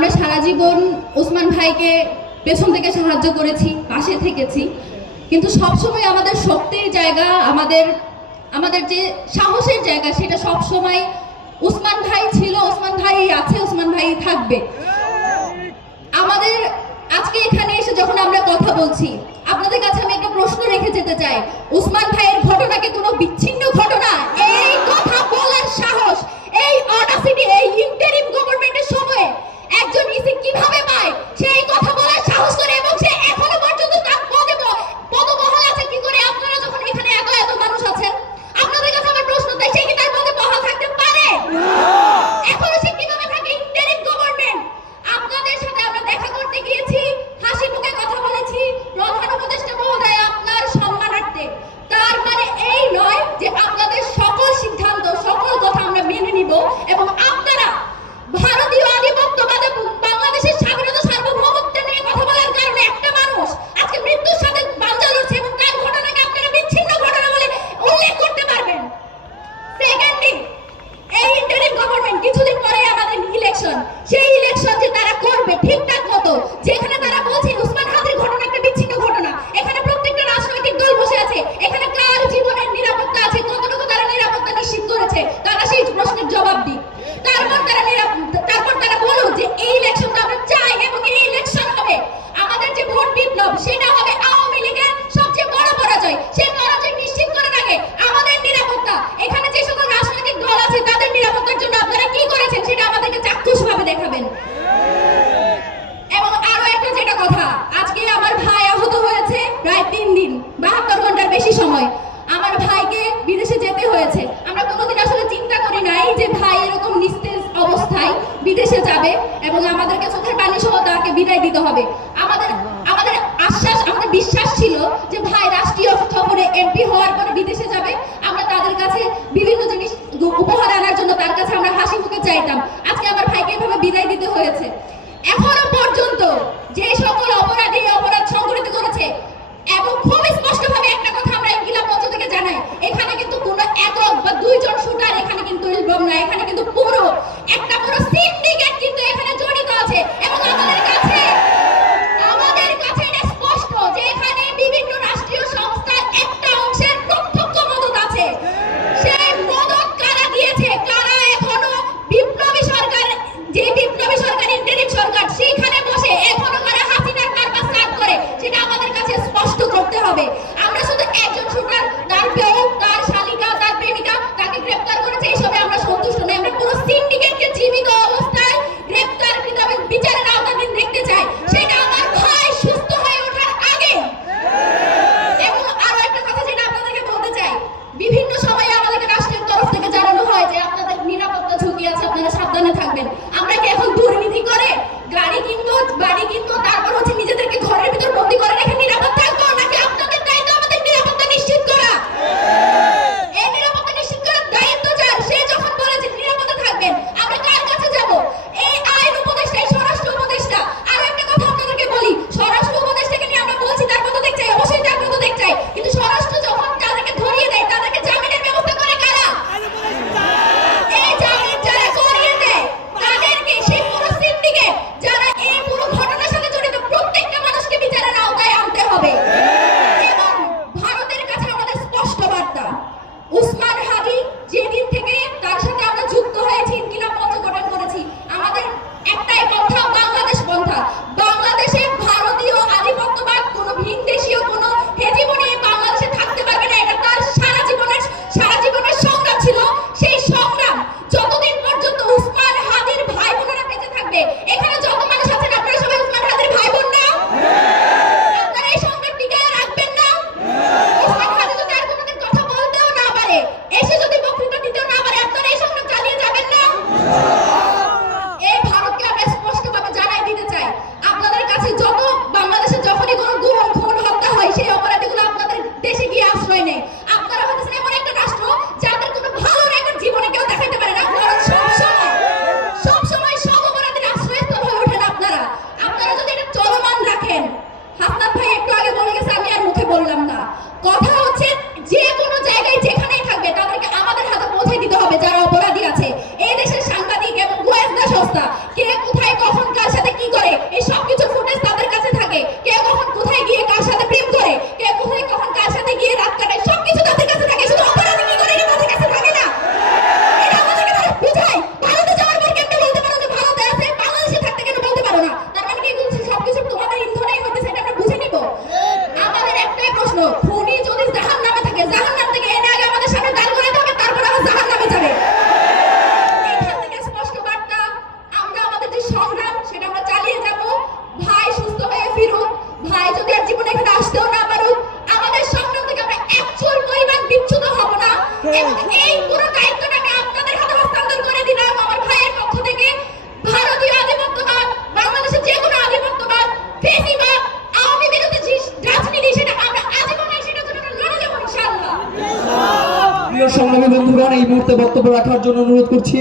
আমরা সারা জীবন ওসমান ভাইকে পেছন থেকে সাহায্য করেছি, পাশে থেকেছি, কিন্তু সবসময় আমাদের শক্তির জায়গা, আমাদের যে সাহসের জায়গা, সেটা সবসময় ওসমান ভাই ছিল, ওসমান ভাই আছে, ওসমান ভাই থাকবে। আমাদের আজকে এখানে এসে যখন আমরা কথা বলছি, আপনাদের কাছে আমি একটা প্রশ্ন রেখে যেতে চাই, ওসমান ভাইয়ের ঘটনাকে কোনো বিচ্ছিন্ন ঘটনা, এই কথা বলার সাহস, এই অডাসিটি, এই ইন্টারিম গভর্নমেন্টের সময়ে একজন ইসি কিভাবে পায় সেই কথা বলার সাহস করে, এবং সে এখনো পর্যন্ত তার পদবহাল আছে কি করে? আপনারা যখন এখানে এত মানুষ আছেন, আপনাদের কাছে আমার প্রশ্ন, তাই সে কি তার পদে বহাল থাকতে পারে? এখনো সে কিভাবে থাকে? Interim government. আপনাদের সাথে আমরা দেখা করতে গিয়েছি, হাসি মুখে কথা বলেছি, প্রধান উপদেষ্টা মহোদয় আপনার সম্মানার্থে। তার মানে এই নয় যে আপনাদের সকল সিদ্ধান্ত, সকল কথা আমরা মেনে নিব, এবং আপনারা ভারতীয় আধিপত্যবাদে বাংলাদেশের স্বাধীনতা সার্বভৌমত্ব নিয়ে কথা বলার কারণে একটা মানুষ আজকে মৃত্যুর সাথে পাঞ্জা লড়ছে, এবং তার ঘটনাকে আপনারা বিচ্ছিন্ন ঘটনা বলে উল্লেখ করতে পারবেন। সেকেন্ডলি, এই ইন্টারিম গভর্নমেন্ট, কিছুদিন পরে আমাদের ইলেকশন, সেই ইলেকশন যে তারা করবে ঠিকঠাক মতো, যেখানে তারা বলছে ওসমান হাদির ঘটনা একটা বিচ্ছিন্ন ঘটনা, এখানে প্রত্যেকটা রাজনৈতিক দল বসে আছে, এখানে কার জীবনের নিরাপত্তা আছে, কতটুকু তারা নিরাপত্তা নিশ্চিত করেছে, তারা সেই প্রশ্নের জবাব দিক। তারপর তারা বলুন যে এই ইলেকশনটা আমরা চাই, এবং এই ইলেকশন হবে, আমাদের যে ভোট বিপ্লব, সেটা হবে আওয়ামী লীগের সবচেয়ে বড় পরাজয়। সেই পরাজয় নিশ্চিত করার আগে আমাদের নিরাপত্তা, এখানে যে সকল রাজনৈতিক দল আছে তাদের নিরাপত্তার জন্য আপনারা কি করেছেন সেটা আমাদেরকে চাক্ষুষভাবে দেখাবেন। এবং আরো একটা যেটা কথা, আজকে আমার ভাই আহত হয়েছে প্রায় 3 দিন, 72 ঘন্টার বেশি সময় আমার ভাইকে বিদেশে যেতে হয়েছে। আমরা কোনোদিন আসলে চিন্তা করি নাই যে ভাই এরকম নিস্তেজ অবস্থায় বিদেশে যাবে, এবং আমাদেরকে চোখের পানি সহ তাকে বিদায় দিতে হবে। আমাদের বিশ্বাস ছিল যে ভাই রাষ্ট্রীয় সফরে এমপি হওয়ার পরে বিদেশে যাবে, আমরা তাদের কাছে বিভিন্ন জিনিস উপহার আনার জন্য তার কাছে আমরা হাসি মুখে চাইতাম। আজকে আমার ভাইকে এভাবে বিদায় দিতে হয়েছে। এখনো পর্যন্ত যে সকল অপরাধী অপরাধ সংঘটিত করেছে, এবং খুব স্পষ্টভাবে একটা কথা আমরা ইনকিলাব মঞ্চ থেকে জানাই, এখানে কিন্তু কোনো একক বা 2 জন শুটার এখানে কিন্তু ইনভলভ না, এখানে কিন্তু পুরো সিন্ডিকেট কিন্তু এখানে জড়িত আছে। এবং আমাদের কাছে এটা স্পষ্ট যে এখানে বিভিন্ন রাষ্ট্রীয় সংস্থার একটা অংশের প্রত্যক্ষ মদত আছে। সেই মদত কারা দিয়েছে, কারা এখনো বিপ্লবী সরকার, যে বিপ্লবী সরকার ইন্টারিম সরকার, সেখানে বসে এখনো কারা হাসিনার কারবার সার্ভ করে, সেটা আমাদের কাছে স্পষ্ট করতে হবে। আমরা শুধু একজন শুটার, তার কেউ, তার শালিকা, তার প্রেমিকা, তাকে গ্রেফতার করেছে, এইসবে আমরা সন্তুষ্ট নই। আমরা পুরো সিন্ডিকেটকে জীবিত অবস্থায় গ্রেফতারকৃত এবং বিচারের আওতাধীন দেখতে চাই। সেটা আমার ভাই সুস্থ হয়ে ওঠার আগে। এবং আরো একটা কথা যেটা আপনাদেরকে বলতে চাই, বিভিন্ন সময়ে আমাদের রাষ্ট্রের তরফ থেকে জানানো হয় যে আপনাদের নিরাপত্তা ঝুঁকি আছে, আপনারা সাবধানে থাকবেন। আমরা কি এখন দুর্নীতি করে গাড়ি কিনবো কি করে, এই সবকিছু ফুটেজ তাদের কাছে থাকে। কে কখন কোথায় গিয়ে কার সাথে প্রেম করে, কে কোথায় কখন কার সাথে গিয়ে রাত কাটায়, সবকিছু তাদের কাছে থাকে। শুধু অপরাধী কি করে এটা তাদের কাছে থাকে না। এটা আমাদেরকে তারা বুঝায়। ভারতে যাওয়ার পর কেন বলতে পারো যে ভারতে আছে, বাংলাদেশে থাকতে কেন বলতে পারো না? তার মানে কি এগুলো সবকিছু তোমাদের ইন্ধনেই হইতেছে, এটা আমরা বুঝে নিব। আমাদের একটাই প্রশ্ন, খুনি যদি জাহান্নামে থাকে, জাহান্নাম থেকে এনে আগে আমাদের সামনে দাঁড় করাতে হবে, তারপর আমরা জাহান্নামে যাবে। এইখান থেকে স্পষ্ট বার্তা, আমরা আমাদের যে সংগ্রাম সেটা আমরা চালিয়ে যাব। ভাই সুস্থ হয়ে ফিরুন, ভাই যদি আর জীবনে এখানে আসতেও না পারুক, আমাদের সংগ্রাম থেকে আমরা একচুল পরিমাণ বিচ্যুত হব না। এবং এই পুরো দায়িত্বটা আমি আপনাদের হাতে হস্তান্তর করে দিলাম আমার ভাইয়ের পক্ষ থেকে। ভারতীয় আধিপত্যবাদ, বাংলাদেশের যে কোনো আধিপত্যবাদ, ফেসিবাদ, আওয়ামী বিরোধী যে রাজনীতি, সেটা আমরা আজীবনে সেটার জন্য আমরা লড়ে যাবো ইনশাআল্লাহ। প্রিয় সংগ্রামী বন্ধুগণ, এই মুহূর্তে বক্তব্য রাখার জন্য অনুরোধ করছি